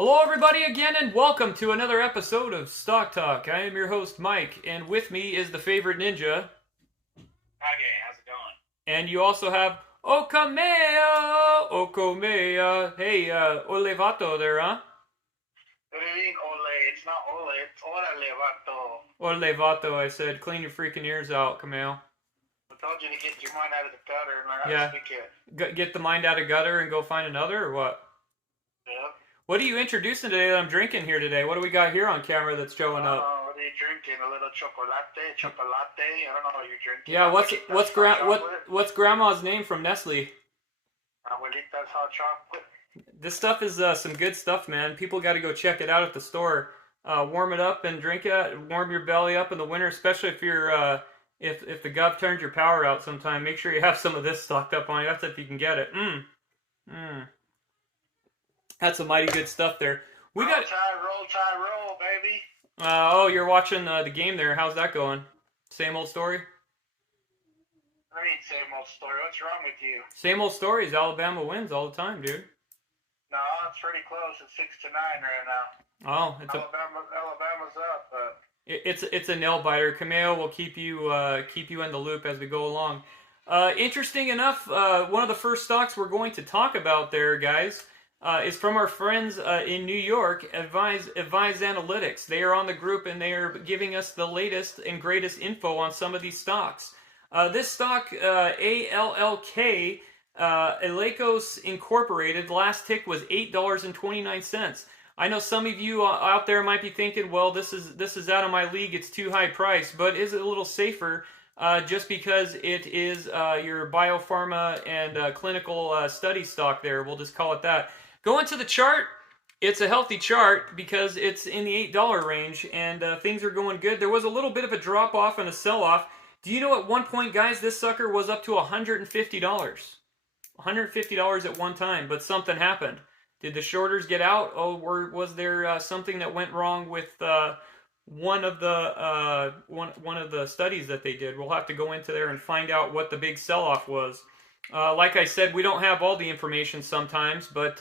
Hello, everybody, again, and welcome to another episode of Stock Talk. I am your host, Mike, and with me is the favorite ninja. Okay, how's it going? And you also have Okamea! Okamea. Hey, Olevato there, huh? What do you mean, Ole? It's not Ole, it's Orale, vato. Olevato, I said. Clean your freaking ears out, Kameo. I told you to get your mind out of the gutter and learn how Yeah. to speak it. Get the mind out of gutter and go find another, or what? Yep. What are you introducing today that I'm drinking here today? What do we got here on camera that's showing up? What are you drinking? A little chocolate? I don't know what you're drinking. Yeah, what's Grandma's name from Nestle? Abuelita's hot chocolate. This stuff is some good stuff, man. People got to go check it out at the store. Warm it up and drink it. Warm your belly up in the winter, especially if you're if the gov turns your power out sometime. Make sure you have some of this stocked up on you. That's if you can get it. That's some mighty good stuff there. We got Roll Tide, roll, baby. Oh, you're watching the game there. How's that going? Same old story? I mean, same old story. What's wrong with you? Same old stories. Alabama wins all the time, dude. No, it's pretty close. It's 6-9 right now. Oh, Alabama's up, but it's a nail biter. Cameo will keep you in the loop as we go along. Interesting enough, one of the first stocks we're going to talk about there, guys, is from our friends in New York, Advise Analytics. They are on the group and they are giving us the latest and greatest info on some of these stocks. This stock, ALLK, ALLK Incorporated, last tick was $8.29. I know some of you out there might be thinking, well, this is out of my league, it's too high price, but is it a little safer just because it is your biopharma and clinical study stock there? We'll just call it that. Going to the chart, it's a healthy chart because it's in the $8 range and things are going good. There was a little bit of a drop off and a sell off. Do you know at one point, guys, this sucker was up to $150? $150 at one time, but something happened. Did the shorters get out? Oh, was there something that went wrong with one of the studies that they did? We'll have to go into there and find out what the big sell-off was. Like I said, we don't have all the information sometimes, but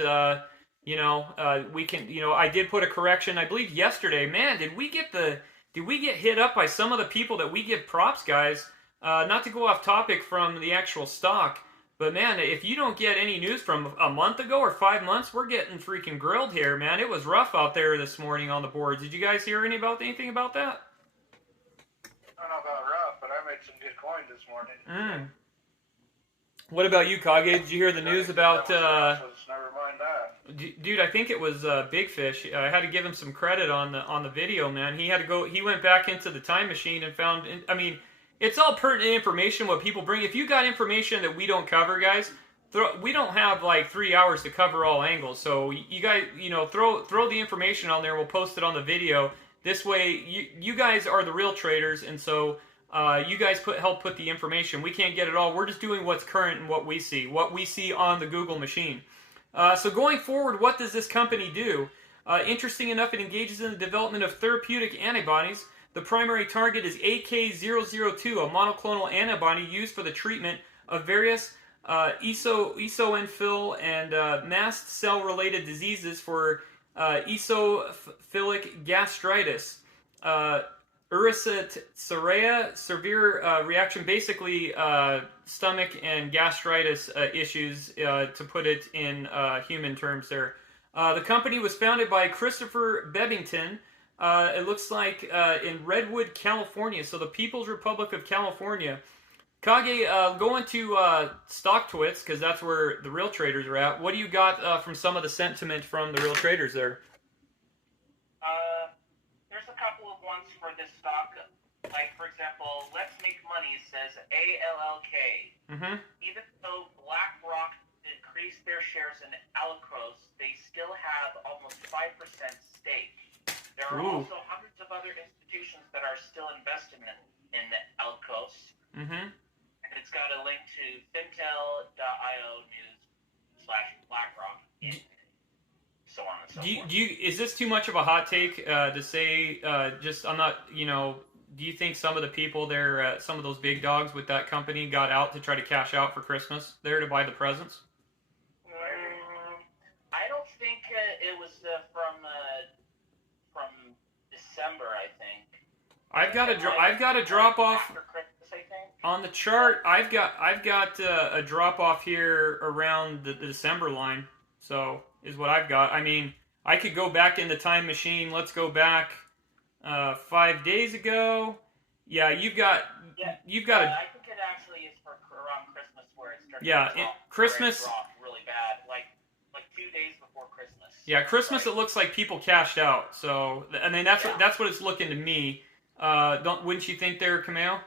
we can. I did put a correction, I believe yesterday. Man, did we get hit up by some of the people that we give props, guys? Not to go off topic from the actual stock. But man, if you don't get any news from a month ago or 5 months, we're getting freaking grilled here, man. It was rough out there this morning on the boards. Did you guys hear anything about that? I don't know about rough, but I made some good coin this morning. What about you, Kage? Did you hear the news about? Never mind that. Dude, I think it was Big Fish. I had to give him some credit on the video, man. He had to go. He went back into the time machine and found. I mean. It's all pertinent information what people bring. If you got information that we don't cover, guys, we don't have like 3 hours to cover all angles. So you guys, throw the information on there. We'll post it on the video. This way, you guys are the real traders, and so you guys help put the information. We can't get it all. We're just doing what's current and what we see on the Google machine. So going forward, what does this company do? Interesting enough, it engages in the development of therapeutic antibodies. The primary target is AK002, a monoclonal antibody used for the treatment of various eosinophil and mast cell-related diseases for eosinophilic gastritis, urticaria, severe reaction, basically stomach and gastritis issues, to put it in human terms there. The company was founded by Christopher Bebbington. It looks like in Redwood, California, so the People's Republic of California. Kage, going to StockTwits, because that's where the real traders are at. What do you got from some of the sentiment from the real traders there? There's a couple of ones for this stock. Like, for example, Let's Make Money says ALLK. Even though BlackRock increased their shares in ALLK, they still have almost 5% stake. There are also hundreds of other institutions that are still invested in ALLK. And it's got a link to fintel.io news/BlackRock, and so on and so forth. Is this too much of a hot take to say? I'm not. Do you think some of the people there, some of those big dogs with that company, got out to try to cash out for Christmas there to buy the presents? I don't think it was from December, I think. I've got a drop off after Christmas, I think. on the chart. I've got a drop off here around the December line. So is what I've got. I mean, I could go back in the time machine. Let's go back 5 days ago. Yeah, you've got a. I think it actually is for around Christmas where it started. Yeah, Christmas. Where it dropped really bad, like 2 days before Christmas. Yeah, Christmas. Right. It looks like people cashed out. So I mean, that's what it's looking to me. Wouldn't you think there, Camille?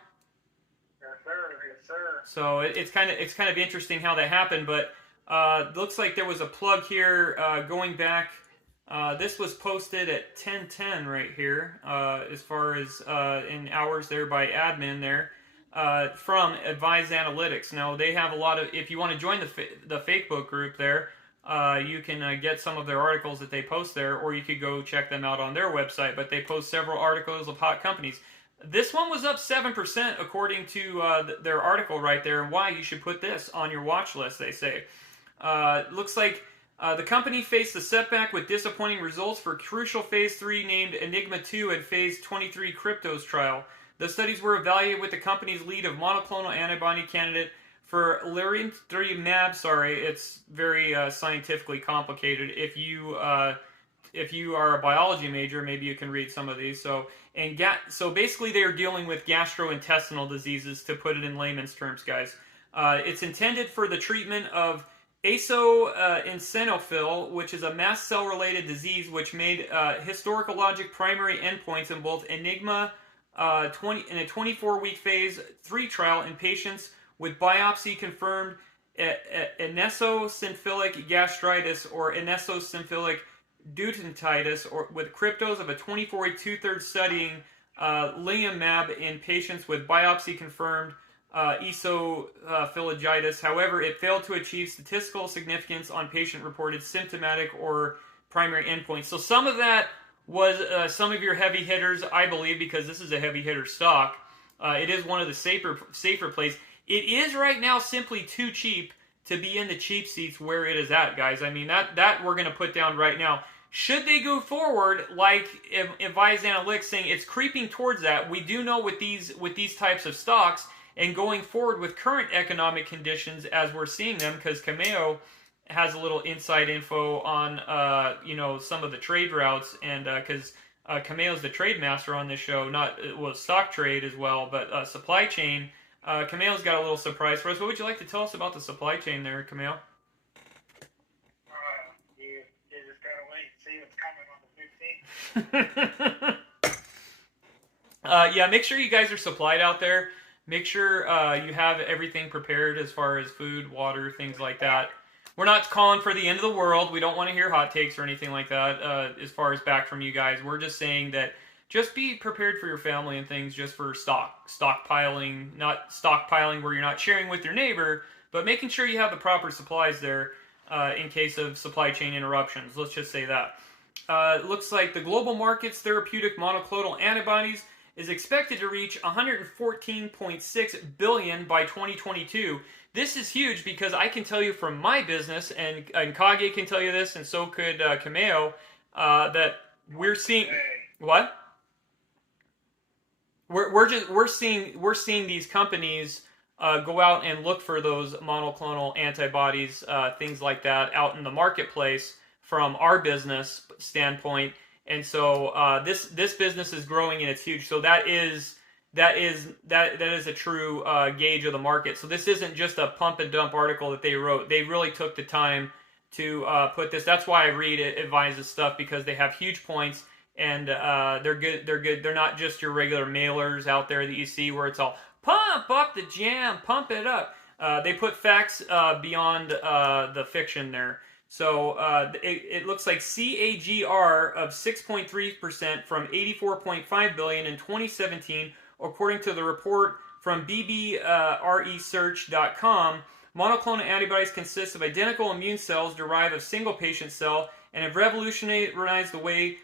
Yes, sir. Yes, sir. So it's kind of interesting how that happened, but looks like there was a plug here going back. This was posted at 10:10 right here, as far as in hours there by admin there, from Advised Analytics. Now they have a lot of. If you want to join the Facebook group there, you can get some of their articles that they post there, or you could go check them out on their website. But they post several articles of hot companies. This one was up 7% according to their article right there, and why you should put this on your watch list. They say looks like. The company faced a setback with disappointing results for crucial Phase 3 named Enigma 2 and Phase 23 Cryptos trial. The studies were evaluated with the company's lead of monoclonal antibody candidate for leronlimab. Sorry, it's very scientifically complicated. If you are a biology major, maybe you can read some of these. So basically they are dealing with gastrointestinal diseases, to put it in layman's terms, guys. It's intended for the treatment of eosinophil, which is a mast cell-related disease which made histologic primary endpoints in both Enigma in a 24-week Phase 3 trial in patients with biopsy-confirmed eosinophilic gastritis or eosinophilic duodenitis, or with cryptos of a 24-week two-thirds studying leronlimab in patients with biopsy-confirmed esophagitis. However, it failed to achieve statistical significance on patient-reported symptomatic or primary endpoints. So some of that was some of your heavy hitters, I believe, because this is a heavy hitter stock. It is one of the safer plays. It is right now simply too cheap to be in the cheap seats where it is at, guys. I mean, that we're going to put down right now. Should they go forward, like Advised Analytics saying it's creeping towards that, we do know with these types of stocks, and going forward with current economic conditions as we're seeing them, because Cameo has a little inside info on some of the trade routes, and because Cameo's the trade master on this show, stock trade as well, but supply chain. Cameo's got a little surprise for us. What would you like to tell us about the supply chain there, Cameo? You just gotta wait and see what's coming on the 15th. Yeah, make sure you guys are supplied out there. Make sure you have everything prepared as far as food, water, things like that. We're not calling for the end of the world. We don't want to hear hot takes or anything like that as far as back from you guys. We're just saying that just be prepared for your family and things, just for stockpiling, not stockpiling where you're not sharing with your neighbor, but making sure you have the proper supplies there in case of supply chain interruptions. Let's just say that. It looks like the global markets therapeutic monoclonal antibodies is expected to reach $114.6 billion by 2022. This is huge because I can tell you from my business, and Kage can tell you this, and so could Cameo, that we're seeing what? We're seeing these companies go out and look for those monoclonal antibodies, things like that, out in the marketplace from our business standpoint. And so this business is growing and it's huge. So that is a true gauge of the market. So this isn't just a pump and dump article that they wrote. They really took the time to put this. That's why I read Advise's stuff, because they have huge points, and they're good. They're not just your regular mailers out there that you see where it's all pump up the jam, pump it up. They put facts beyond the fiction there. So it looks like CAGR of 6.3% from 84.5 billion in 2017, according to the report from bbresearch.com. Monoclonal antibodies consist of identical immune cells derived of single patient cell and have revolutionized the way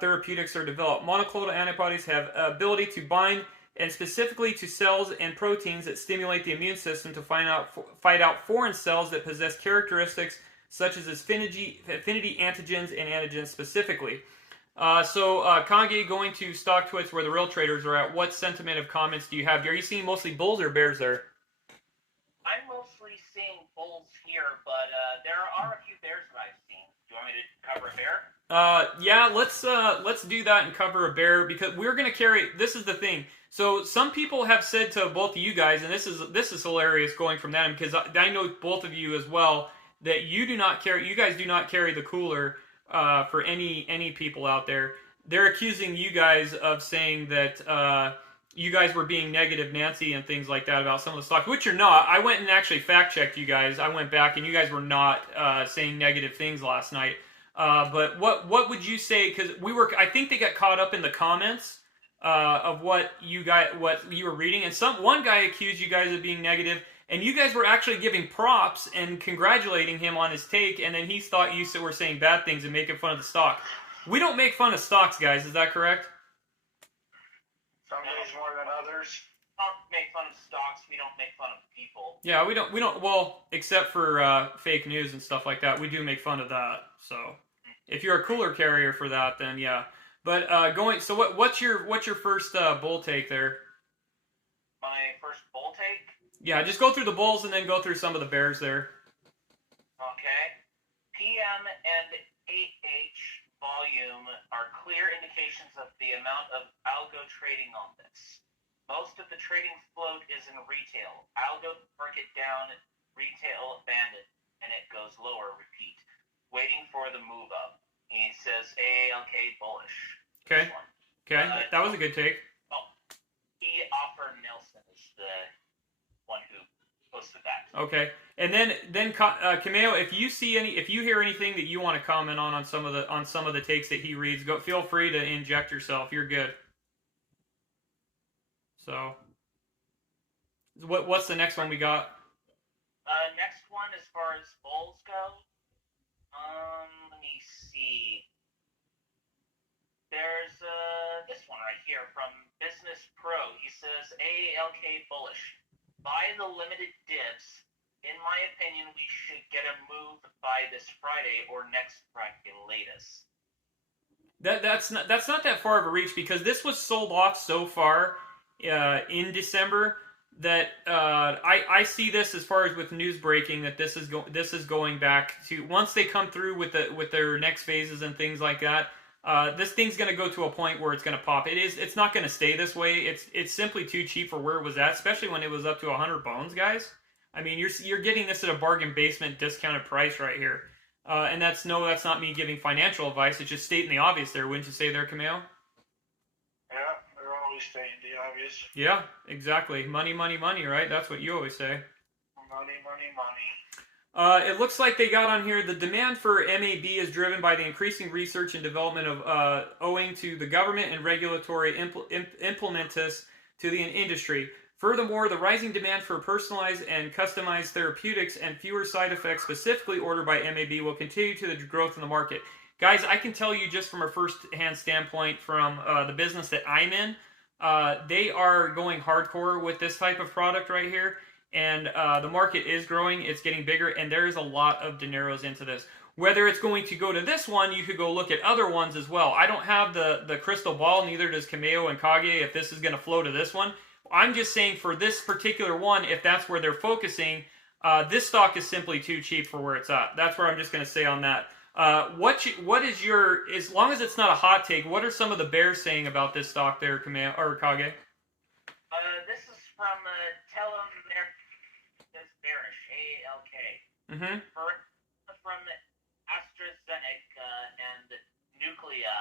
therapeutics are developed. Monoclonal antibodies have ability to bind and specifically to cells and proteins that stimulate the immune system to fight out foreign cells that possess characteristics such as affinity antigens and antigens specifically. Kage, going to stock twits where the real traders are at, what sentiment of comments do you have? Are you seeing mostly bulls or bears there? I'm mostly seeing bulls here, but there are a few bears that I've seen. Do you want me to cover a bear? Yeah, let's do that and cover a bear, because we're gonna carry. This is the thing. So some people have said to both of you guys, and this is hilarious going from them, because I know both of you as well, that you guys do not carry the cooler for any people out there. They're accusing you guys of saying that you guys were being negative Nancy and things like that about some of the stocks, which you're not. I went and actually fact checked you guys. I went back and you guys were not saying negative things last night. But what would you say? Because I think they got caught up in the comments of what you were reading, and one guy accused you guys of being negative, and you guys were actually giving props and congratulating him on his take, and then he thought you were saying bad things and making fun of the stock. We don't make fun of stocks, guys. Is that correct? Some days more than others. We don't make fun of stocks. We don't make fun of people. Yeah, we don't. Well, except for fake news and stuff like that, we do make fun of that. So, if you're a cooler carrier for that, then yeah. But So what's your first bull take there? My first bull take. Yeah, just go through the bulls and then go through some of the bears there. Okay. PM and AH volume are clear indications of the amount of algo trading on this. Most of the trading float is in retail. Algo market down, retail abandoned, and it goes lower. Repeat. Waiting for the move up. He says ALK bullish. Okay. Okay, that was a good take. Oh, he offered Nelson is the one who posted that. Okay, and then Cameo, if you hear anything that you want to comment on some of the takes that he reads, feel free to inject yourself. You're good. So, what's the next one we got? Next one, as far as bulls go, let me see. There's this one right here from Business Pro. He says ALK bullish. Buy the limited dips. In my opinion, we should get a move by this Friday or next Friday latest. That's not that far of a reach, because this was sold off so far in December that I see this, as far as with news breaking, that this is going back to, once they come through with their next phases and things like that. This thing's going to go to a point where it's going to pop. It's not going to stay this way. It's simply too cheap for where it was at, especially when it was up to 100 bones, guys. I mean, you're getting this at a bargain basement discounted price right here. And that's not me giving financial advice. It's just stating the obvious there. Wouldn't you say there, Camille? Yeah, they're always stating the obvious. Yeah, exactly. Money, money, money, right? That's what you always say. Money, money, money. It looks like they got on here, the demand for MAB is driven by the increasing research and development of owing to the government and regulatory implementus to the industry. Furthermore, the rising demand for personalized and customized therapeutics and fewer side effects specifically ordered by MAB will continue to the growth in the market. Guys, I can tell you just from a first-hand standpoint from the business that I'm in, they are going hardcore with this type of product right here. And the market is growing, it's getting bigger, and there's a lot of dineros into this. Whether it's going to go to this one, you could go look at other ones as well. I don't have the crystal ball, neither does Kameo and Kage, if this is going to flow to this one. I'm just saying for this particular one, if that's where they're focusing, this stock is simply too cheap for where it's at. That's where I'm just going to say on that. What is your, as long as it's not a hot take, what are some of the bears saying about this stock there, Kameo or Kage? This is from bearish, ALK. Mm-hmm. From AstraZeneca and Nuclea,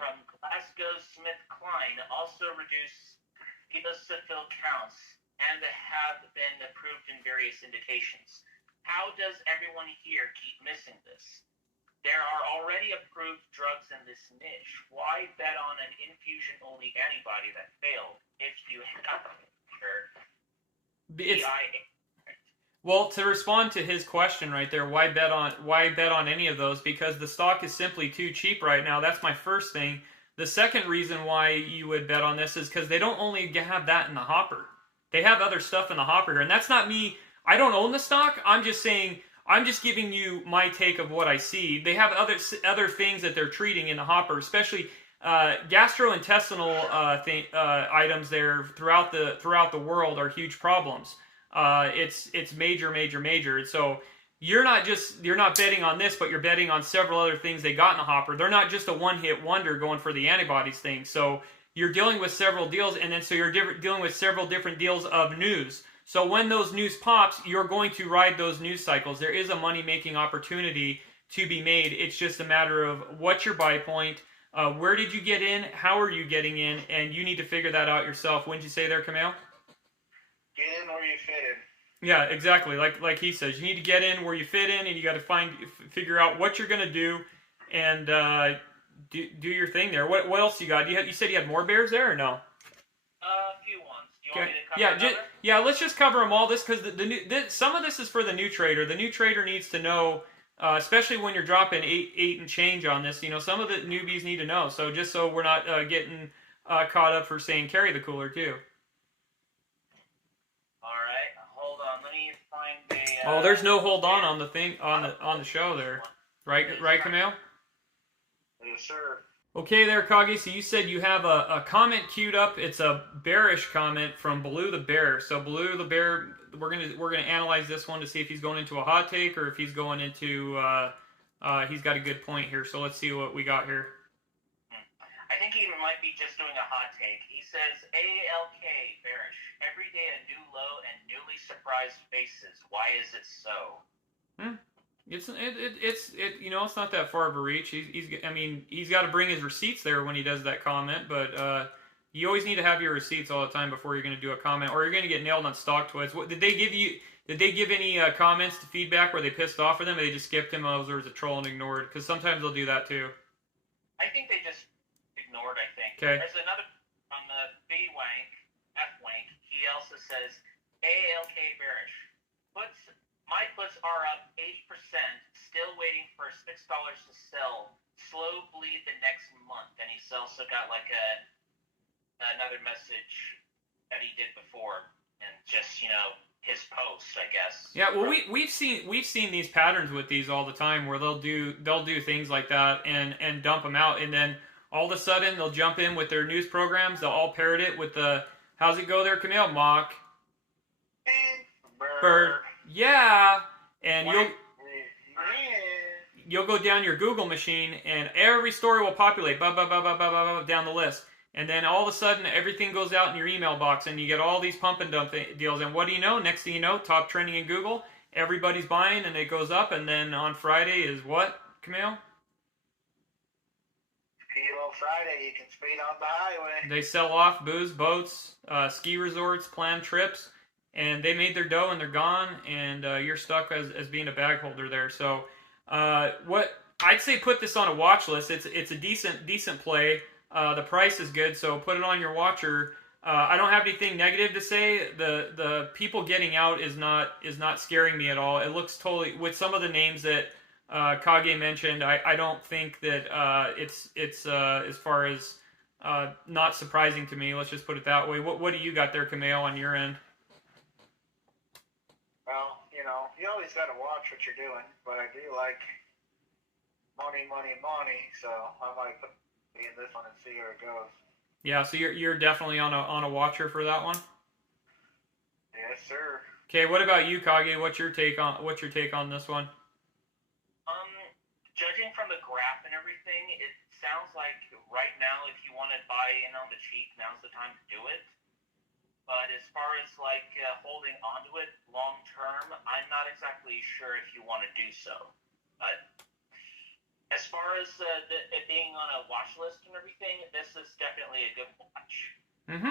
from Glasgow Smith Kline, also reduce eosinophil counts and have been approved in various indications. How does everyone here keep missing this? There are already approved drugs in this niche. Why bet on an infusion-only antibody that failed if you have Well, to respond to his question right there, why bet on any of those? Because the stock is simply too cheap right now. That's my first thing. The second reason why you would bet on this is because they don't only have that in the hopper. They have other stuff in the hopper here. And that's not me. I don't own the stock. I'm just saying I'm just giving you my take of what I see. They have other things that they're treating in the hopper, especially gastrointestinal items there throughout the world are huge problems. It's major. So you're not betting on this, but you're betting on several other things they got in the hopper. They're not just a one-hit wonder going for the antibodies thing. So you're dealing with several deals, and then so you're dealing with several different deals of news. So when those news pops, you're going to ride those news cycles. There is a money-making opportunity to be made. It's just a matter of what's your buy point, where did you get in, how are you getting in, and you need to figure that out yourself. Wouldn't you say there, Camille? Get in where you fit in. Yeah, exactly. Like he says, you need to get in where you fit in, and you got to figure out what you're going to do, and do your thing there. What else you got? You said you had more bears there, or no? A few ones. Do you want me to cover let's just cover them all. This because some of this is for the new trader. The new trader needs to know, especially when you're dropping eight and change on this. Some of the newbies need to know. So just so we're not getting caught up for saying carry the cooler too. All right, hold on. Let me find the. Oh, there's no hold on the thing on the show there, right, Camille? Yes, sir. Okay there, Kage, so you said you have a comment queued up. It's a bearish comment from Blue the Bear. So Blue the Bear, we're gonna analyze this one to see if he's going into a hot take or if he's going into he's got a good point here. So let's see what we got here. I think he might be just doing a hot take. He says, ALK, bearish. Every day a new low and newly surprised faces. Why is it so? It's not that far of a reach. He's got to bring his receipts there when he does that comment, but you always need to have your receipts all the time before you're going to do a comment, or you're going to get nailed on stock twice. Did they give any comments to feedback where they pissed off with him, or they just skipped him as there was a troll and ignored? Because sometimes they'll do that too. I think they just ignored, I think. Okay. There's another on the F-Wank. He also says, ALK bearish. My puts are up 8%, still waiting for $6 to sell. Slow bleed the next month. And he's also got like another message that he did before, and just his posts, I guess. Yeah, well, we've seen these patterns with these all the time where they'll do things like that and dump them out, and then all of a sudden they'll jump in with their news programs. They'll all parrot it with the how's it go there, Camille? Mock. Bird. Yeah, and you'll go down your Google machine, and every story will populate down the list, and then all of a sudden everything goes out in your email box, and you get all these pump and dump deals. And what do you know? Next thing you know, top trending in Google, everybody's buying, and it goes up. And then on Friday is what, Camille? Speed on Friday, you can speed on the highway. They sell off booze, boats, ski resorts, planned trips. And they made their dough and they're gone, and you're stuck as being a bag holder there. So, what I'd say, put this on a watch list. It's a decent play. The price is good, so put it on your watcher. I don't have anything negative to say. The people getting out is not scaring me at all. It looks totally, with some of the names that Kage mentioned. I don't think that it's as far as not surprising to me. Let's just put it that way. What do you got there, Camille, on your end? Well, you always got to watch what you're doing, but I do like money, so I might put me in this one and see where it goes. Yeah, so you're definitely on a watcher for that one? Yes, sir. Okay, what about you, Kage? What's your take on this one? Judging from the graph and everything, it sounds like right now, if you want to buy in on the cheap, now's the time to do it. But as far as holding onto it long term, I'm not exactly sure if you want to do so. But as far as it being on a watch list and everything, this is definitely a good watch. Mm-hmm.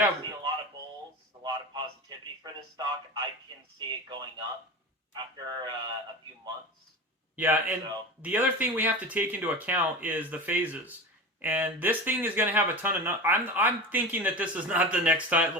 I see a lot of bulls, a lot of positivity for this stock. I can see it going up after a few months. Yeah, and the other thing we have to take into account is the phases. And this thing is going to have a ton of... I'm thinking that this is not the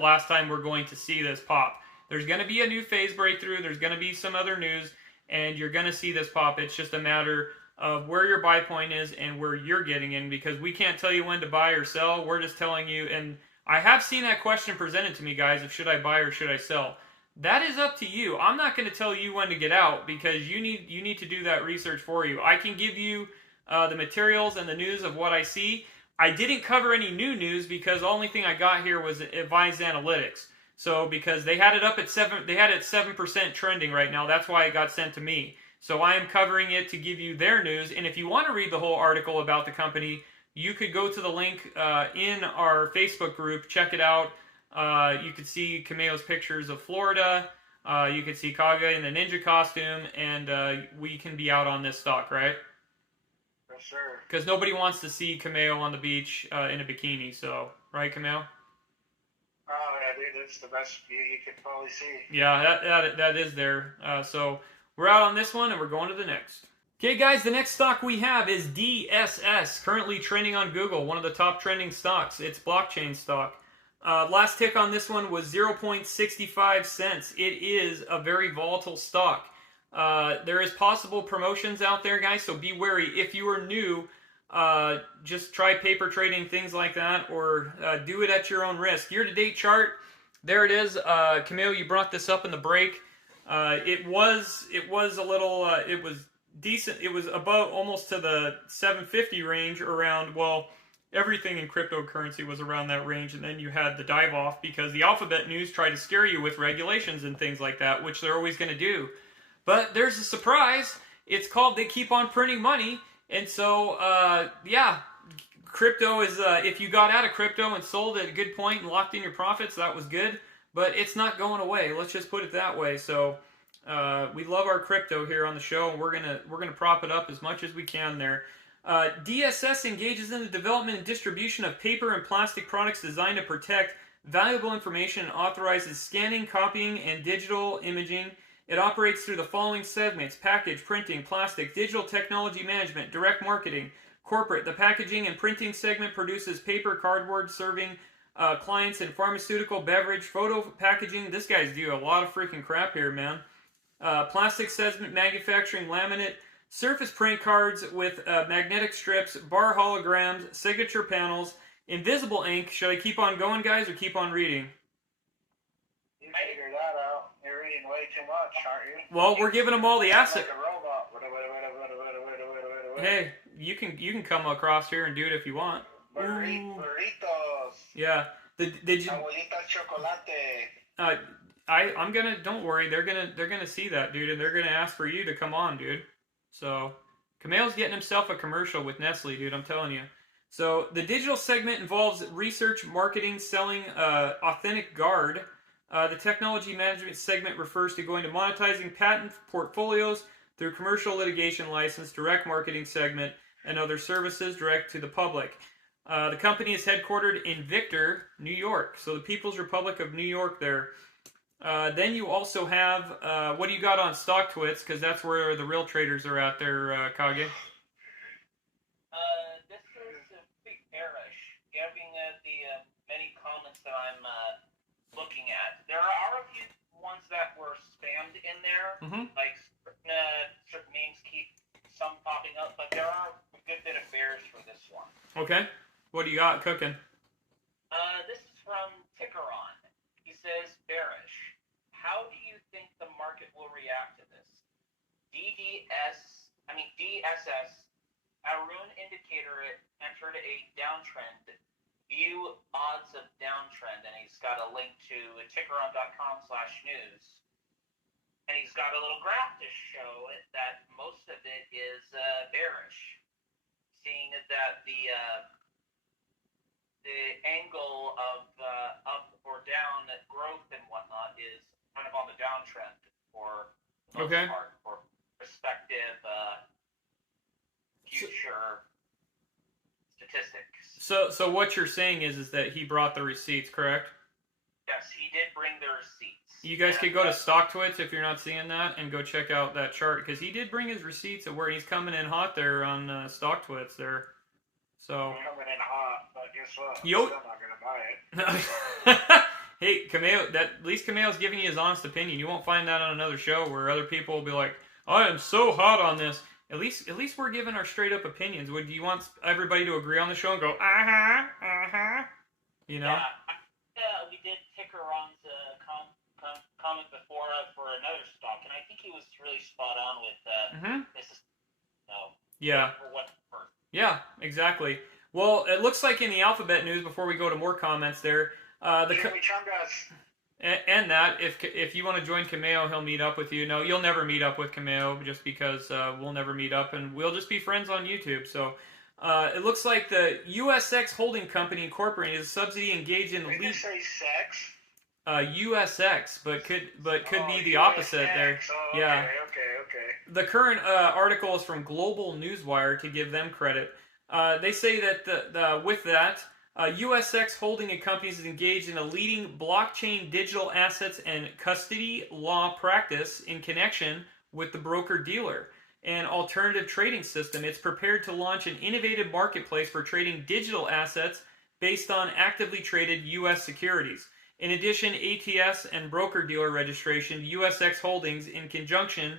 last time we're going to see this pop. There's going to be a new phase breakthrough. There's going to be some other news, and you're going to see this pop. It's just a matter of where your buy point is and where you're getting in, because we can't tell you when to buy or sell. We're just telling you, and I have seen that question presented to me, guys, of should I buy or should I sell. That is up to you. I'm not going to tell you when to get out because you need to do that research for you. I can give you the materials and the news of what I see. I didn't cover any new news because the only thing I got here was Advised Analytics. So because they had it up at 7% trending right now. That's why it got sent to me. So I am covering it to give you their news. And if you want to read the whole article about the company, you could go to the link in our Facebook group. Check it out. You could see Kameo's pictures of Florida. You could see Kaga in the ninja costume, and we can be out on this stock, right? For sure. Because nobody wants to see Kameo on the beach in a bikini, so, right, Kameo? Oh, yeah, dude, it's the best view you could probably see. Yeah, that is there. So, we're out on this one, and we're going to the next. Okay, guys, the next stock we have is DSS, currently trending on Google, one of the top trending stocks. It's blockchain stock. Last tick on this one was 0.65 cents. It is a very volatile stock. There is possible promotions out there, guys, so be wary. If you are new, just try paper trading, things like that, or do it at your own risk. Year-to-date chart, there it is. Camille, you brought this up in the break. It was a little, it was decent. It was above almost to the 750 range around, well, everything in cryptocurrency was around that range, and then you had the dive off because the alphabet news tried to scare you with regulations and things like that, which they're always going to do. But there's a surprise. It's called they keep on printing money, and so yeah, crypto is if you got out of crypto and sold at a good point and locked in your profits, that was good. But it's not going away. Let's just put it that way. So we love our crypto here on the show, and we're gonna prop it up as much as we can there. DSS engages in the development and distribution of paper and plastic products designed to protect valuable information and authorizes scanning, copying, and digital imaging. It operates through the following segments: package, printing, plastic, digital technology management, direct marketing, corporate. The packaging and printing segment produces paper, cardboard, serving clients in pharmaceutical, beverage, photo packaging. This guy's doing a lot of freaking crap here, man. Plastic segment, manufacturing, laminate, surface print cards with magnetic strips, bar holograms, signature panels, invisible ink. Should I keep on going, guys, or keep on reading? You figure that out. You're reading way too much, aren't you? Well, we're giving them all the asset. Like a robot. Hey, you can come across here and do it if you want. Burritos. Yeah. Did you? Abuelita chocolate. I'm gonna. Don't worry. They're gonna see that, dude, and they're gonna ask for you to come on, dude. So, Kamel's getting himself a commercial with Nestle, dude, I'm telling you. So, the digital segment involves research, marketing, selling authentic guard. The technology management segment refers to going to monetizing patent portfolios through commercial litigation license, direct marketing segment, and other services direct to the public. The company is headquartered in Victor, New York. So, the People's Republic of New York there. Then you also have, what do you got on StockTwits? Because that's where the real traders are at there, Kage. This is pretty bearish, given the many comments that I'm looking at. There are a few ones that were spammed in there, like certain names keep some popping up, but there are a good bit of bears for this one. Okay. What do you got cooking? This is from Tickeron. He says, bearish. How do you think the market will react to this? DSS, Arun indicator it entered a downtrend. View odds of downtrend, and he's got a link to tickeron.com/news. And he's got a little graph to show it that most of it is bearish, seeing that the angle of up or down growth and whatnot is kind of on the downtrend for the most part, for prospective future statistics. So what you're saying is that he brought the receipts, correct? Yes, he did bring the receipts. You guys could go to StockTwits if you're not seeing that and go check out that chart because he did bring his receipts of where he's coming in hot there on StockTwits there. So Coming in hot, but guess what? I'm Yo. still not gonna buy it. Hey, Kameo, at least Kameo's giving you his honest opinion. You won't find that on another show where other people will be like, I am so hot on this. At least we're giving our straight up opinions. Would you want everybody to agree on the show and go, You know? Yeah, we did Tickeron's comment before for another stock, and I think he was really spot on with this. Is Yeah. For what first? Yeah, exactly. Well, it looks like in the Alphabet news, before we go to more comments there, and that if you want to join Cameo, he'll meet up with you. No, you'll never meet up with Cameo just because we'll never meet up, and we'll just be friends on YouTube. So it looks like the USX Holding Company Incorporated is a subsidy engaged in the lead. Did you say sex? USX, but could be the opposite USX. there. Oh, yeah. Okay. The current article is from Global Newswire to give them credit. They say that with that, USX Holding Companies is engaged in a leading blockchain digital assets and custody law practice in connection with the broker-dealer and alternative trading system. It's prepared to launch an innovative marketplace for trading digital assets based on actively traded U.S. securities. In addition, ATS and broker-dealer registration, USX Holdings, in conjunction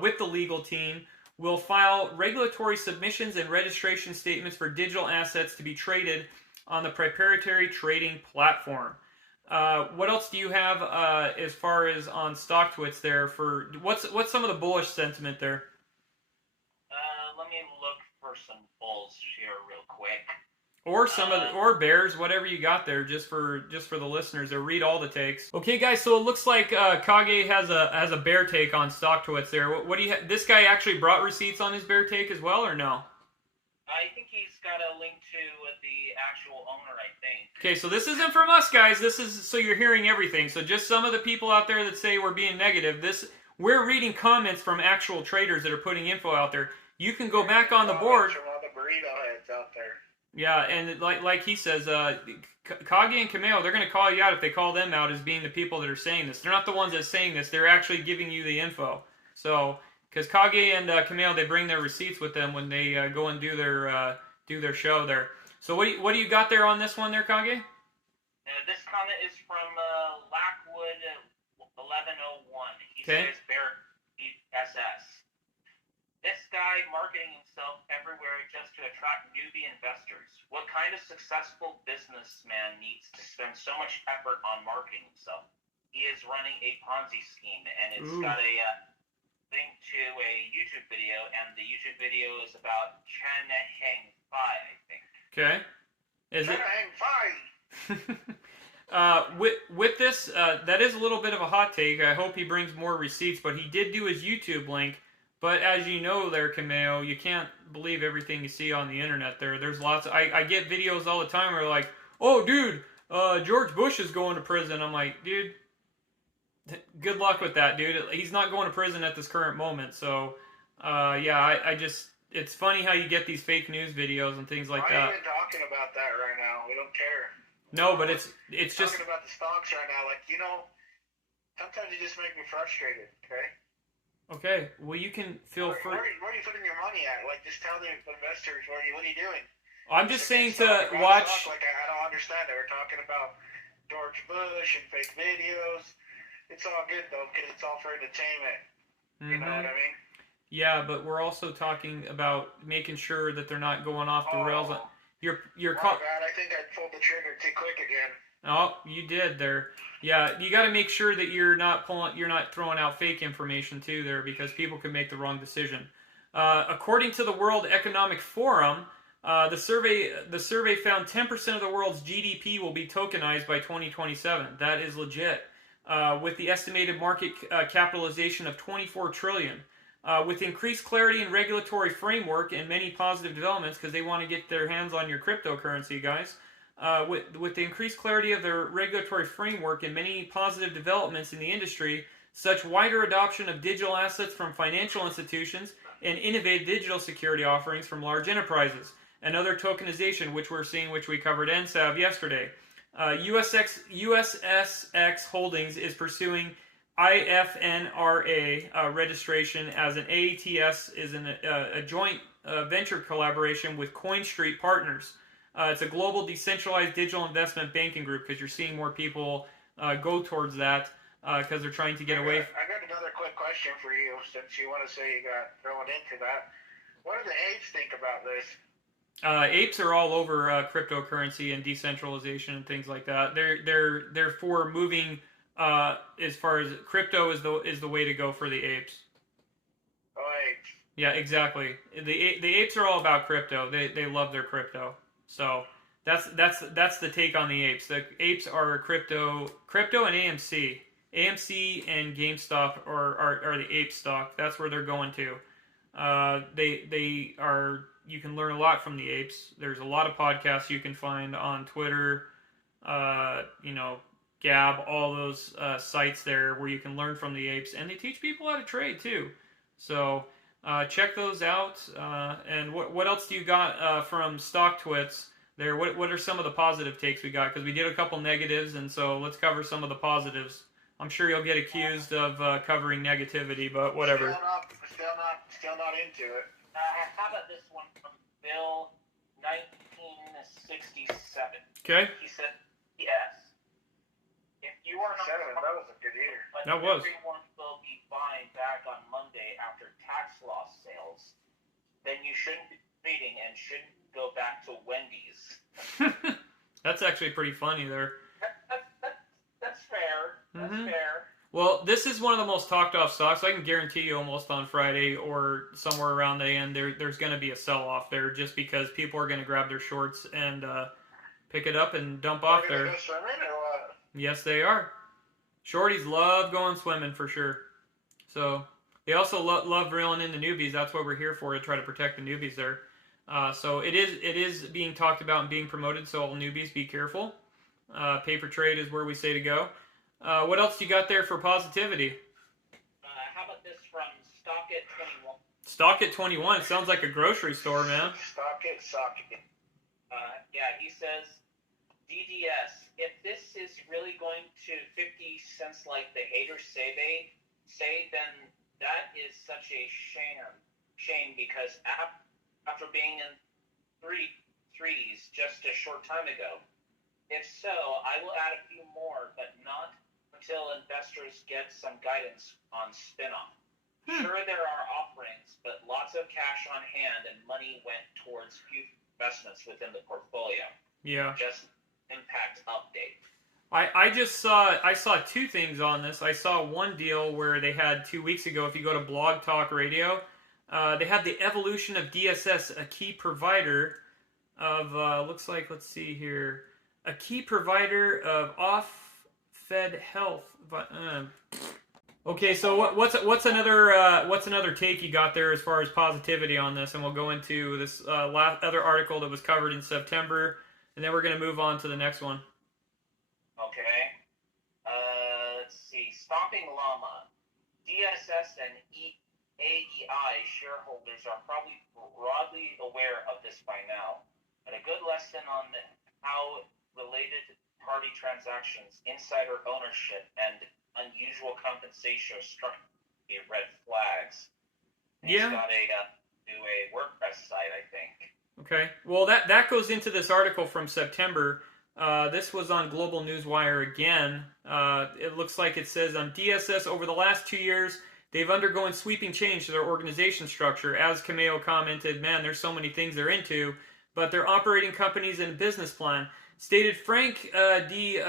with the legal team, will file regulatory submissions and registration statements for digital assets to be traded on the proprietary trading platform. What else do you have as far as on StockTwits there? For what's some of the bullish sentiment there? Let me look for some bulls here real quick. Or or bears, whatever you got there, just for the listeners, or read all the takes. Okay, guys, so it looks like Kage has a bear take on StockTwits there. What do you? This guy actually brought receipts on his bear take as well, or no? I think he's got a link to the actual owner, I think. Okay, so this isn't from us, guys. This is so you're hearing everything. So just some of the people out there that say we're being negative. We're reading comments from actual traders that are putting info out there. You can go back on the board. From all the burrito heads out there. Yeah, and like he says, Kage and Cameo, they're going to call you out if they call them out as being the people that are saying this. They're not the ones that are saying this. They're actually giving you the info. So, because Kage and Cameo, they bring their receipts with them when they go and do their show there. So what do you got there on this one there, Kage? This comment is from Lackwood 1101. He says, Bear DSS. This guy marketing himself everywhere just to attract newbie investors. What kind of successful businessman needs to spend so much effort on marketing himself? He is running a Ponzi scheme, and it's got a link to a YouTube video, and the YouTube video is about Chen Heng Fai, I think. Okay. Chen Heng Fai. With this, that is a little bit of a hot take. I hope he brings more receipts, but he did do his YouTube link. But as you know there, Cameo, you can't believe everything you see on the internet there. There's lots I get videos all the time where like, oh, dude, George Bush is going to prison. I'm like, dude, good luck with that, dude. He's not going to prison at this current moment. So, yeah, I just, it's funny how you get these fake news videos and things like that. Why are you even talking about that right now? We don't care. No, but it's just... talking about the stocks right now. Like, sometimes you just make me frustrated, okay? Okay, well, you can feel free. Where are you putting your money at? Like, just tell the investors what are you doing? I'm just saying to watch. Like, I don't understand it. We're talking about George Bush and fake videos. It's all good though, because it's all for entertainment. You know what I mean? Yeah, but we're also talking about making sure that they're not going off the rails. Your God, I think I pulled the trigger too quick again. Oh, you did there. Yeah, you got to make sure that you're not throwing out fake information too there, because people can make the wrong decision. According to the World Economic Forum, the survey found 10% of the world's GDP will be tokenized by 2027. That is legit. With the estimated market capitalization of $24 trillion. With increased clarity and regulatory framework and many positive developments, because they want to get their hands on your cryptocurrency, guys. With the increased clarity of their regulatory framework and many positive developments in the industry, such wider adoption of digital assets from financial institutions and innovative digital security offerings from large enterprises. Another tokenization, which we're seeing, which we covered NSAV yesterday. USSX Holdings is pursuing IFNRA registration as an ATS is a joint venture collaboration with CoinStreet Partners. It's a global decentralized digital investment banking group, because you're seeing more people go towards that because they're trying to get away. I got another quick question for you, since you want to say you got thrown into that. What do the apes think about this? Apes are all over cryptocurrency and decentralization and things like that. They're for moving As far as crypto is the way to go for the apes. Right. Yeah, exactly. The apes are all about crypto. They love their crypto. So that's the take on the apes. The apes are crypto and AMC. AMC and GameStop are the ape stock. That's where they're going to. They are. You can learn a lot from the apes. There's a lot of podcasts you can find on Twitter. Gab, all those sites there where you can learn from the apes, and they teach people how to trade too. So check those out. And what else do you got from Stock Twits there? What are some of the positive takes we got? Because we did a couple negatives, and so let's cover some of the positives. I'm sure you'll get accused of covering negativity, but whatever. Still not into it. How about this one from Bill 1967? Okay. He said, yes. If you are not That was a good year. but That was. everyone will be buying back on Monday after tax loss sales, then you shouldn't be trading and shouldn't go back to Wendy's. That's actually pretty funny there. That's fair. That's fair. Well, this is one of the most talked off stocks. I can guarantee you almost on Friday or somewhere around the end there's going to be a sell-off there just because people are going to grab their shorts and pick it up and dump off there. Go swimming or what? Yes, they are. Shorties love going swimming for sure. So they also love reeling in the newbies. That's what we're here for, to try to protect the newbies there. So it is being talked about and being promoted, so all newbies, be careful. Paper trade is where we say to go. What else you got there for positivity? How about this from Stock at 21? Stock at 21. It sounds like a grocery store, man. Stock it. Yeah, he says, DDS, if this is really going to 50 cents like the haters say then that is such a shame because after being in threes just a short time ago. If so, I will add a few more, but not until investors get some guidance on spin-off. Sure, there are offerings, but lots of cash on hand and money went towards few investments within the portfolio. Yeah. Just impact update. I saw two things on this. I saw one deal where they had 2 weeks ago, if you go to Blog Talk Radio, they had the evolution of DSS, a key provider of, looks like, let's see here, a key provider of off-fed health. Okay, so what's another take you got there as far as positivity on this? And we'll go into this other article that was covered in September, and then we're going to move on to the next one. Okay. Let's see. Stomping Llama. DSS and AEI shareholders are probably broadly aware of this by now, but a good lesson on how related party transactions, insider ownership, and unusual compensation struck red flags. Yeah. He's got a WordPress site, I think. Okay. Well, that goes into this article from September. This was on Global Newswire again. It looks like it says on DSS over the last 2 years, they've undergone sweeping change to their organization structure. As Cameo commented, man, there's so many things they're into, but they're operating companies and a business plan. Stated Frank D.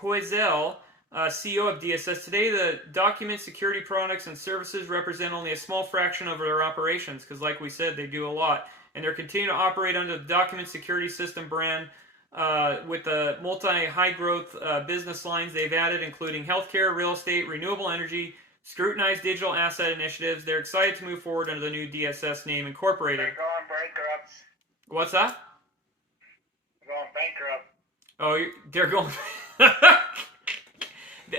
Hoizel, CEO of DSS, today the document security products and services represent only a small fraction of their operations, because like we said, they do a lot. And they're continuing to operate under the document security system brand with the multi-high growth business lines they've added, including healthcare, real estate, renewable energy, scrutinized digital asset initiatives. They're excited to move forward under the new DSS name incorporated. They're going bankrupt. What's that? They're going bankrupt. Oh, they're going...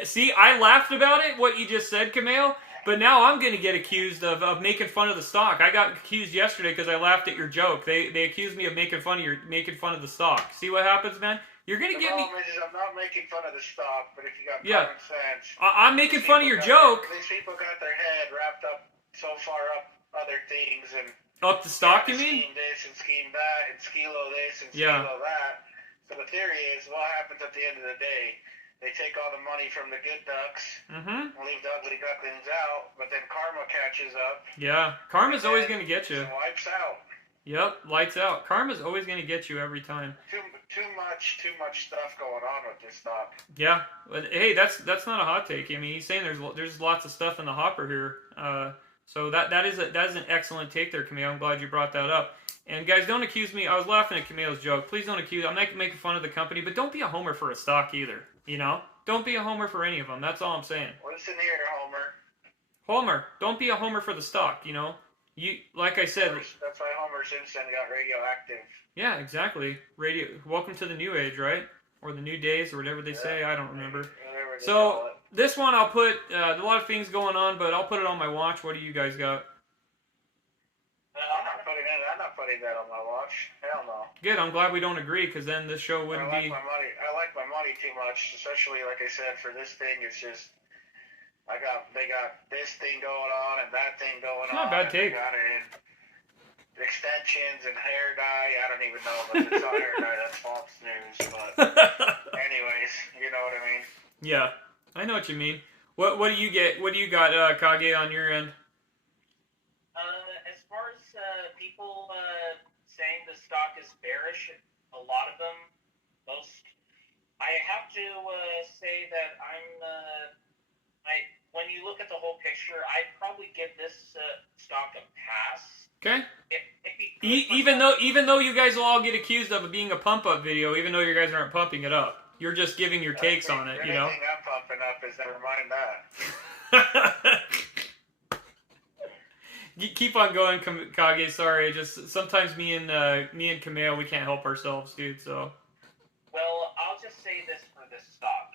See, I laughed about it, what you just said, Camille, but now I'm going to get accused of making fun of the stock. I got accused yesterday because I laughed at your joke. They accused me of making fun of the stock. See what happens, man? You're going to get me... The problem is I'm not making fun of the stock, but if you got Yeah. common sense... I'm making fun of your joke. These people got their head wrapped up so far up other things and... Up the stock, you mean? Scheme this and scheme that and skilo this and Yeah. skilo that. So the theory is what happens at the end of the day? They take all the money from the good ducks and leave the ugly ducklings out, but then karma catches up. Yeah, karma's always going to get you. It wipes out. Yep, lights out. Karma's always going to get you every time. Too much stuff going on with this stock. Yeah, but hey, that's not a hot take. I mean, he's saying there's lots of stuff in the hopper here. So that is an excellent take there, Camille. I'm glad you brought that up. And guys, don't accuse me. I was laughing at Camille's joke. Please don't accuse. I'm not making fun of the company, but don't be a homer for a stock either. You know, don't be a homer for any of them. That's all I'm saying. Listen here, Homer. Homer, don't be a homer for the stock. You know, like I said. That's why Homer Simpson got radioactive. Yeah, exactly. Welcome to the new age, right? Or the new days, or whatever they say. I don't remember. So this one, I'll put a lot of things going on, but I'll put it on my watch. What do you guys got? I'm not putting that on my watch. Hell no. Good. I'm glad we don't agree, because then this show wouldn't be. I like my money too much, especially like I said for this thing. It's just they got this thing going on and that thing going on. Not a bad take. They got it in extensions and hair dye. I don't even know, but it's not hair dye. That's false news. But anyways, you know what I mean. Yeah, I know what you mean. What do you get? What do you got, Kage, on your end? As far as people saying the stock is bearish, a lot of them, I have to say that when you look at the whole picture, I'd probably give this stock a pass. Okay. Even though you guys will all get accused of it being a pump up video, even though you guys aren't pumping it up, you're just giving your takes on it. You know. Anything I'm pumping up is never mind that. Keep on going, Kage. Sorry, just sometimes me and Camille, we can't help ourselves, dude. So. Well, I'll just say this for this stock: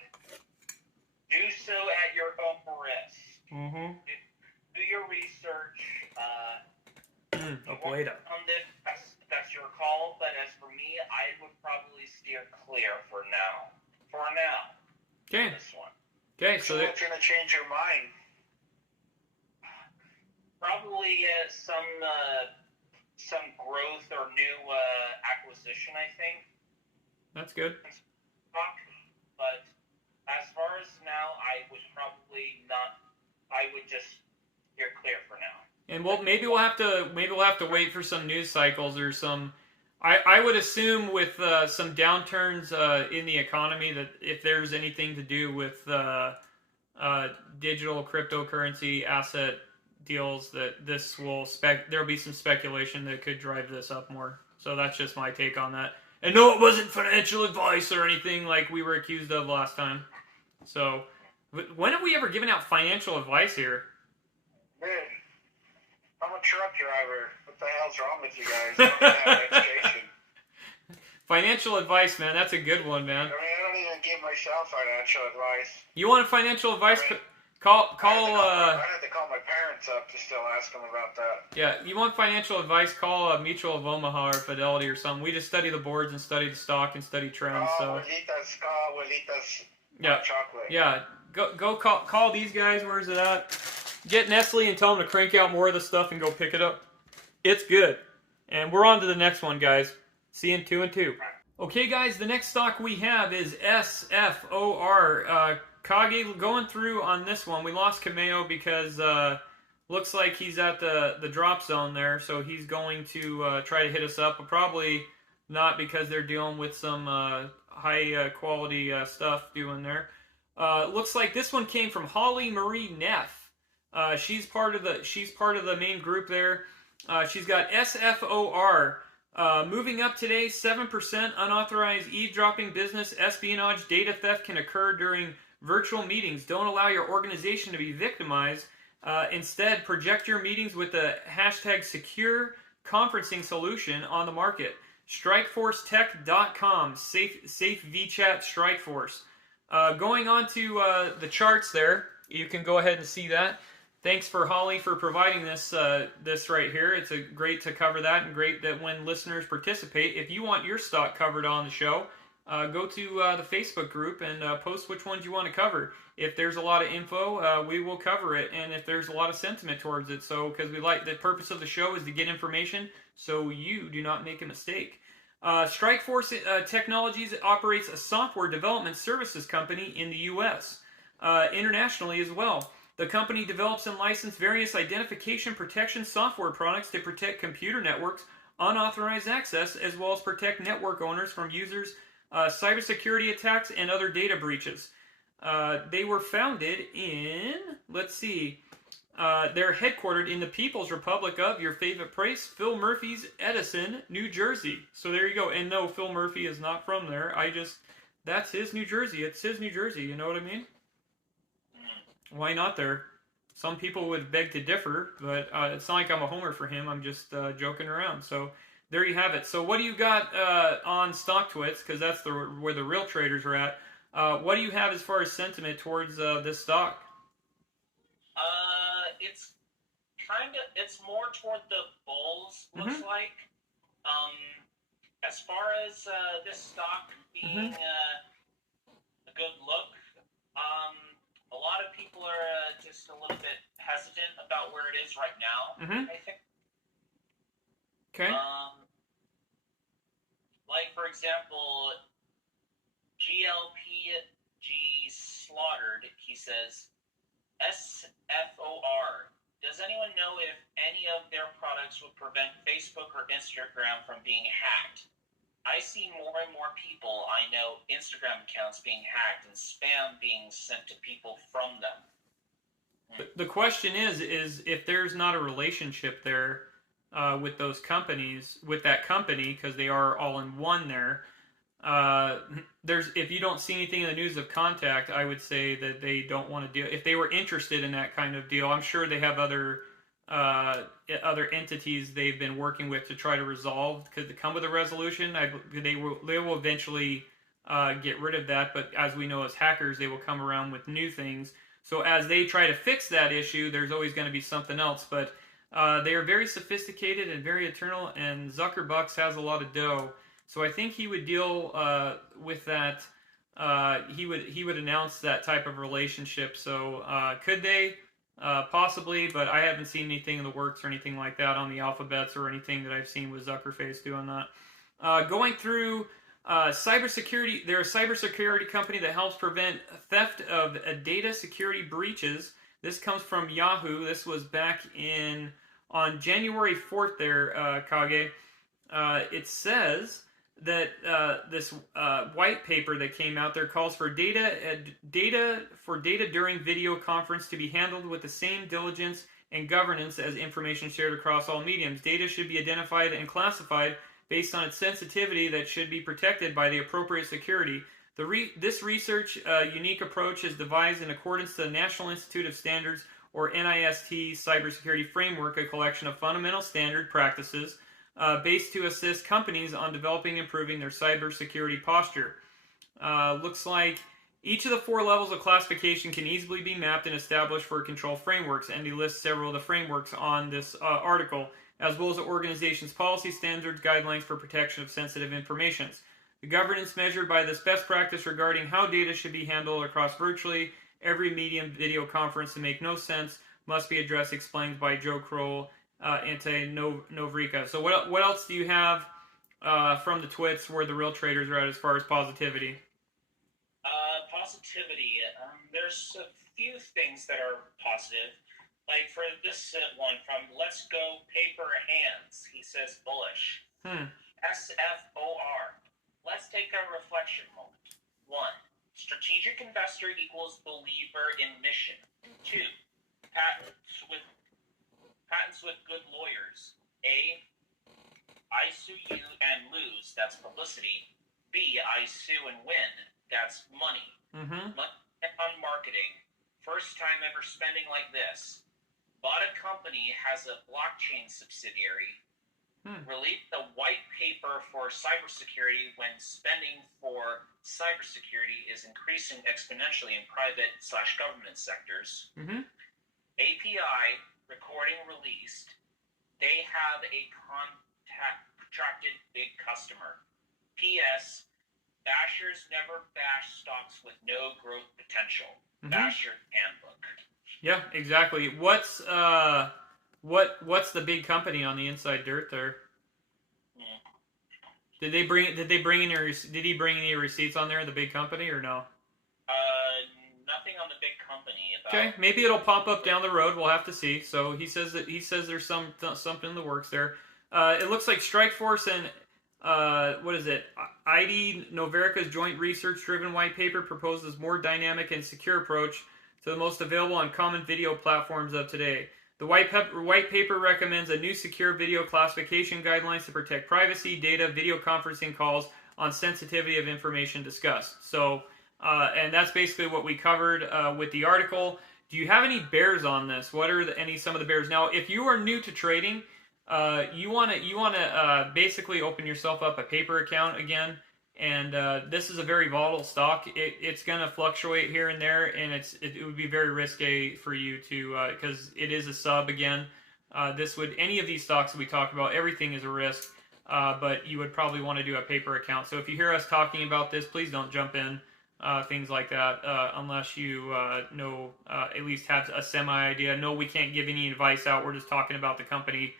do so at your own risk. Mm-hmm. Do your research. On this, that's your call. But as for me, I would probably steer clear for now. Okay. This one. Okay. So what's gonna change your mind? Probably some growth or new acquisition, I think. That's good. But as far as now, I would probably not. I would just steer clear for now. And maybe we'll have to wait for some news cycles or some. I would assume with some downturns in the economy that if there's anything to do with digital cryptocurrency asset deals, that this will there'll be some speculation that could drive this up more. So that's just my take on that. And no, it wasn't financial advice or anything like we were accused of last time. So when have we ever given out financial advice here? Dude, I'm a truck driver. What the hell's wrong with you guys? I don't have education. Financial advice, man. That's a good one, man. I mean, I don't even give myself financial advice. You want financial advice? Call. I had to call my parents up to still ask them about that. Yeah, you want financial advice? Call Mutual of Omaha or Fidelity or something. We just study the boards and study the stock and study trends. So. Abuelitas, yeah. Chocolate. Yeah. Go call these guys. Where's it at? Get Nestle and tell them to crank out more of the stuff and go pick it up. It's good. And we're on to the next one, guys. See you in 2 and 2. Okay, guys, the next stock we have is SFOR. Kage, going through on this one, we lost Kameo because looks like he's at the drop zone there, so he's going to try to hit us up, but probably not because they're dealing with some high quality stuff doing there. Looks like this one came from Holly Marie Neff. She's part of the main group there. She's got SFOR. Moving up today, 7% unauthorized eavesdropping business espionage data theft can occur during virtual meetings. Don't allow your organization to be victimized. Instead, project your meetings with the hashtag secure conferencing solution on the market. StrikeForceTech.com, safe VChat Strikeforce. Going on to the charts there, you can go ahead and see that. Thanks for Holly for providing this right here. It's great to cover that, and great that when listeners participate. If you want your stock covered on the show, go to the Facebook group and post which ones you want to cover. If there's a lot of info, we will cover it, and if there's a lot of sentiment towards it, so because the purpose of the show is to get information so you do not make a mistake. Strikeforce Technologies operates a software development services company in the U.S., internationally as well. The company develops and licenses various identification protection software products to protect computer networks, unauthorized access, as well as protect network owners from users' cybersecurity attacks and other data breaches. They were founded in, let's see, they're headquartered in the People's Republic of your favorite place, Phil Murphy's Edison, New Jersey. So there you go. And no, Phil Murphy is not from there. That's his New Jersey. It's his New Jersey. You know what I mean? Why not there? Some people would beg to differ, but it's not like I'm a homer for him. I'm just joking around. So there you have it. So what do you got on StockTwits? Because that's where the real traders are at. What do you have as far as sentiment towards this stock? It's more toward the bulls, looks like. As far as this stock being a good look, a lot of people are just a little bit hesitant about where it is right now, I think. Okay. Like, for example, GLPG Slaughtered, he says, SFOR. Does anyone know if any of their products would prevent Facebook or Instagram from being hacked? I see more and more people I know Instagram accounts being hacked and spam being sent to people from them. The question is if there's not a relationship there with those companies, with that company, because they are all in one there, if you don't see anything in the news of contact, I would say that they don't want to deal. If they were interested in that kind of deal, I'm sure they have other entities they've been working with to try to resolve. Could they come with a resolution? They will eventually get rid of that, but as we know as hackers, they will come around with new things. So as they try to fix that issue, there's always going to be something else. But they are very sophisticated and very eternal, and Zuckerbucks has a lot of dough. So I think he would deal with that. He would announce that type of relationship. So could they? Possibly, but I haven't seen anything in the works or anything like that on the alphabets or anything that I've seen with Zuckerface doing that. Going through cybersecurity, they're a cybersecurity company that helps prevent theft of data security breaches. This comes from Yahoo. This was back on January 4th there, Kage. It says that this white paper that came out there calls for data during video conference to be handled with the same diligence and governance as information shared across all mediums. Data should be identified and classified based on its sensitivity that should be protected by the appropriate security. This research unique approach is devised in accordance to the National Institute of Standards, or NIST, cybersecurity framework, a collection of fundamental standard practices based to assist companies on developing and improving their cybersecurity posture. Looks like each of the 4 levels of classification can easily be mapped and established for control frameworks, and he lists several of the frameworks on this article, as well as the organization's policy standards, guidelines for protection of sensitive information. The governance measured by this best practice regarding how data should be handled across virtually every medium video conference to make no sense must be addressed, explained by Joe Kroll, Novrica. So what else do you have from the twits where the real traders are at as far as positivity? Positivity. There's a few things that are positive. Like for this one from Let's Go Paper Hands, he says bullish. SFOR. Let's take a reflection moment. 1. Strategic investor equals believer in mission. 2. Patents with good lawyers. A. I sue you and lose. That's publicity. B. I sue and win. That's money. Money on marketing. First time ever spending like this. Bought a company, has a blockchain subsidiary. Released a white paper for cybersecurity when spending for cybersecurity is increasing exponentially in private/government sectors. API recording released. They have a contracted big customer. P.S. Bashers never bash stocks with no growth potential. Basher handbook. Yeah, exactly. What's the big company on the inside dirt there? Did he bring any receipts on there, the big company, or no? Nothing on the big company. Okay, maybe it'll pop up down the road. We'll have to see. So he says there's something in the works there. It looks like Strikeforce and what is it? ID Noverica's joint research-driven white paper proposes more dynamic and secure approach to the most available and common video platforms of today. The white paper recommends a new secure video classification guidelines to protect privacy, data, video conferencing calls on sensitivity of information discussed. So, and that's basically what we covered with the article. Do you have any bears on this? What are some of the bears? Now, if you are new to trading, you want to basically open yourself up a paper account again. And this is a very volatile stock. It's going to fluctuate here and there, and it would be very risky for you to because it is a sub again. Any of these stocks that we talk about, everything is a risk, but you would probably want to do a paper account. So if you hear us talking about this, please don't jump in, things like that, unless you know at least have a semi idea. No, we can't give any advice out. We're just talking about the company.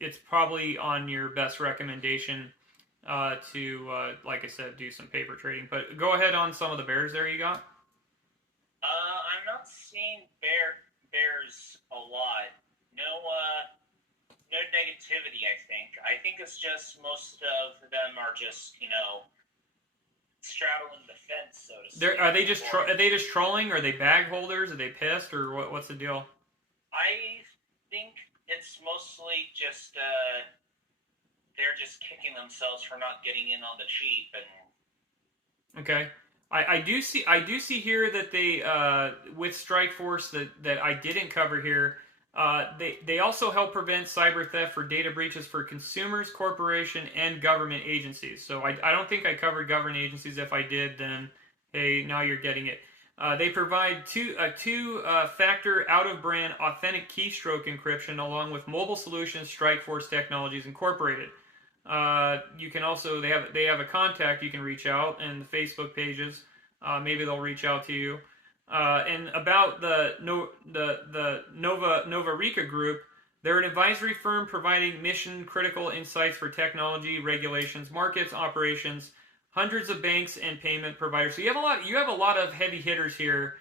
It's probably on your best recommendation. Like I said, do some paper trading. But go ahead on some of the bears there you got. I'm not seeing bears a lot. No negativity, I think. I think it's just most of them are just, straddling the fence, so to speak. Are they just trolling? Are they bag holders? Are they pissed? Or what's the deal? I think it's mostly just... they're just kicking themselves for not getting in on the cheap. And okay, I do see here that they with Strikeforce that I didn't cover here. They also help prevent cyber theft for data breaches for consumers, corporation, and government agencies. So I don't think I covered government agencies. If I did, then hey, now you're getting it. They provide two-factor out-of-brand authentic keystroke encryption along with mobile solutions Strikeforce Technologies Incorporated. You can also they have a contact you can reach out, and the Facebook pages. Maybe they'll reach out to you. And about the Nova Rica Group, they're an advisory firm providing mission critical insights for technology, regulations, markets, operations, hundreds of banks and payment providers. So you have a lot of heavy hitters here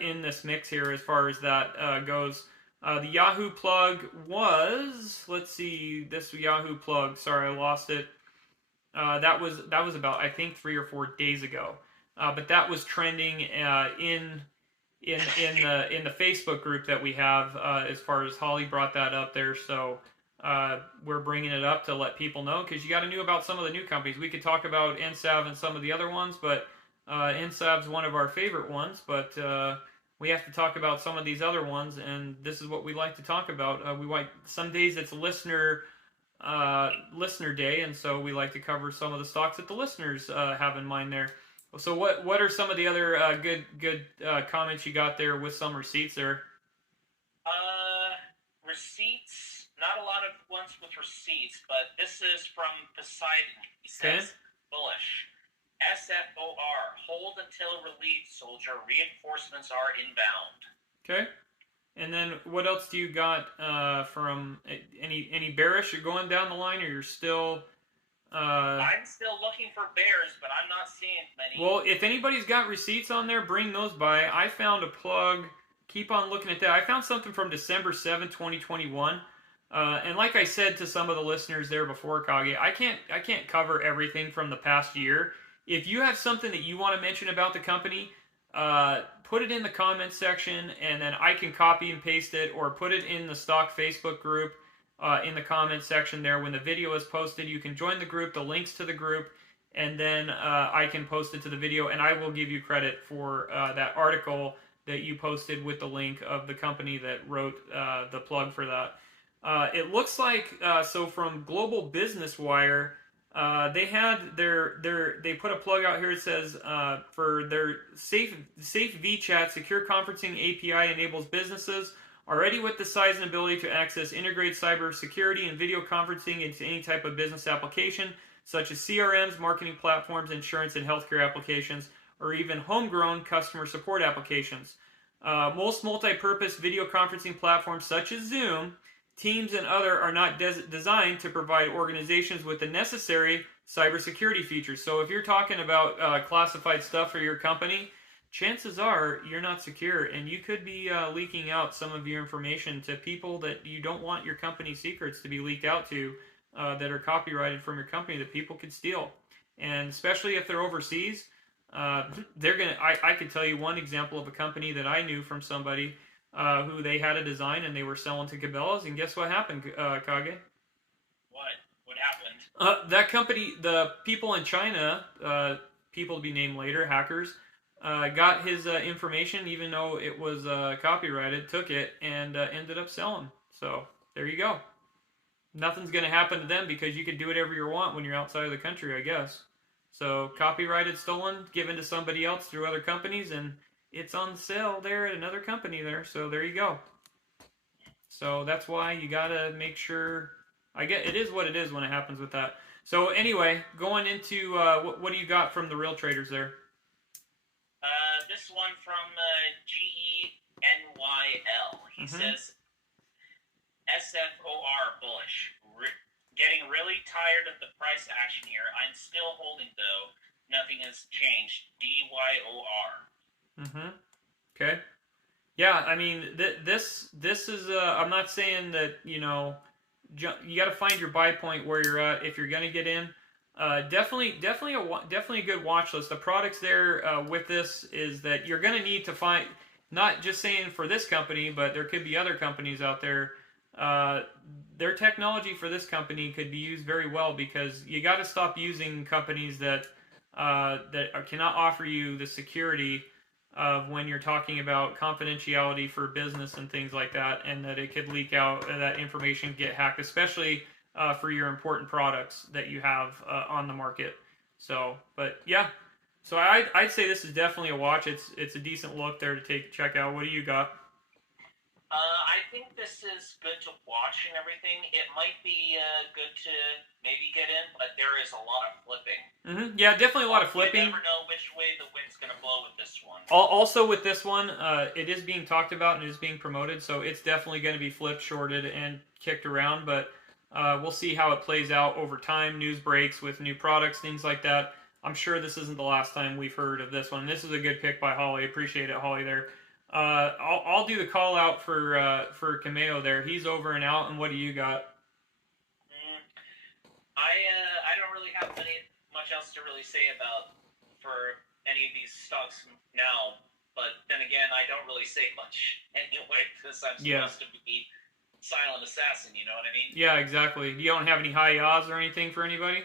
in this mix here as far as that goes. The Yahoo plug was, let's see, this Yahoo plug. Sorry, I lost it. That was about, I think, 3 or 4 days ago. But that was trending in the Facebook group that we have. As far as Holly brought that up there, so we're bringing it up to let people know because you got to know about some of the new companies. We could talk about NSAV and some of the other ones, but NSAV's one of our favorite ones, but. We have to talk about some of these other ones, and this is what we like to talk about. We like some days it's listener day, and so we like to cover some of the stocks that the listeners have in mind there. So what are some of the other good comments you got there with some receipts there? Receipts, not a lot of ones with receipts, but this is from Poseidon. He says, bullish. SFOR, hold until relieved, soldier. Reinforcements are inbound. Okay. And then what else do you got from any bearish? You're going down the line, or you're still... I'm still looking for bears, but I'm not seeing many. Well, if anybody's got receipts on there, bring those by. I found a plug. Keep on looking at that. I found something from December 7, 2021. And like I said to some of the listeners there before, Kage, I can't cover everything from the past year. If you have something that you want to mention about the company, put it in the comments section, and then I can copy and paste it, or put it in the stock Facebook group in the comments section there. When the video is posted, you can join the group, the links to the group, and then I can post it to the video, and I will give you credit for that article that you posted with the link of the company that wrote the plug for that. It looks like, so from Global Business Wire, they had they put a plug out here. It says for their safe vChat secure conferencing API enables businesses already with the size and ability to access integrate cyber security and video conferencing into any type of business application such as CRMs, marketing platforms, insurance and healthcare applications, or even homegrown customer support applications. Most multi-purpose video conferencing platforms such as Zoom, Teams, and other are not designed to provide organizations with the necessary cybersecurity features. So if you're talking about classified stuff for your company, chances are you're not secure, and you could be leaking out some of your information to people that you don't want your company secrets to be leaked out to, that are copyrighted from your company that people could steal. And especially if they're overseas, they're gonna. I could tell you one example of a company that I knew from somebody who they had a design and they were selling to Cabela's, and guess what happened, Kage? What happened? That company, the people in China, people to be named later, hackers, got his information, even though it was copyrighted, took it, and ended up selling. So there you go. Nothing's going to happen to them because you can do whatever you want when you're outside of the country, I guess. So copyrighted, stolen, given to somebody else through other companies, and it's on sale there at another company there. So there you go. So that's why you got to make sure. I get it is what it is when it happens with that. So anyway, going into what do you got from the real traders there? This one from GENYL. He says, SFOR bullish. Getting really tired of the price action here. I'm still holding though. Nothing has changed. DYOR. Okay. Yeah, I mean, this is. I'm not saying that you got to find your buy point where you're at if you're going to get in. Definitely a good watch list. The products there with this is that you're going to need to find, not just saying for this company, but there could be other companies out there. Their technology for this company could be used very well, because you got to stop using companies that cannot offer you the security of when you're talking about confidentiality for business and things like that, and that it could leak out and that information get hacked, especially for your important products that you have on the market. So, but yeah, so I'd say this is definitely a watch. It's a decent look there to check out. What do you got? I think this is good to watch and everything. It might be good to maybe get in, but there is a lot of flipping. Yeah, definitely a lot of flipping. You never know which way the wind's going to blow with this one. Also with this one, it is being talked about and it is being promoted, so it's definitely going to be flipped, shorted, and kicked around, but we'll see how it plays out over time. News breaks with new products, things like that. I'm sure this isn't the last time we've heard of this one. This is a good pick by Holly. Appreciate it, Holly, there. I'll do the call out for Cameo there. He's over and out, and what do you got? I don't really have much else to really say about for any of these stocks now, but then again, I don't really say much anyway, because I'm supposed to be silent assassin, you know what I mean? Yeah, exactly. You don't have any high yaws or anything for anybody?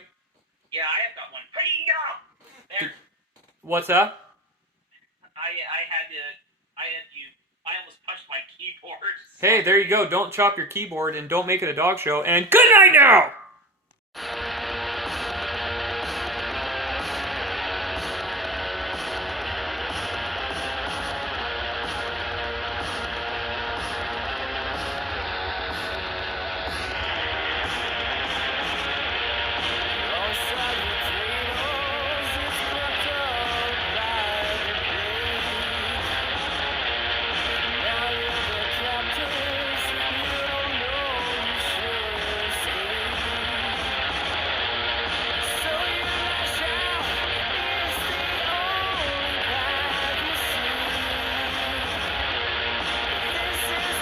Yeah, I have got one. Hey-yaw! There. What's that? I almost punched my keyboard. Hey, there you go. Don't chop your keyboard and don't make it a dog show. And good night now!